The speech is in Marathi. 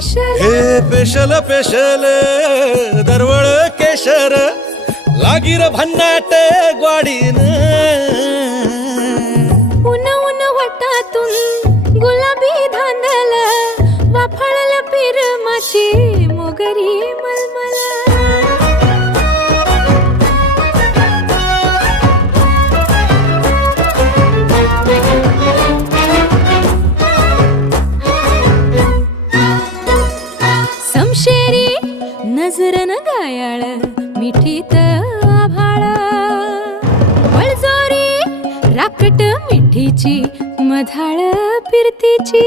हे पेशल पेशल दरवळ केशर लागीर भन्नाट ग्वाडीन उन उन वटातून गुलाबी धांदल वाफाळल पिरमाची मोगरी मलमल समशेरी नजरन गायाळ मिठीत आभाळ बळजोरी राकट मिठीची मधाळ फिरतीची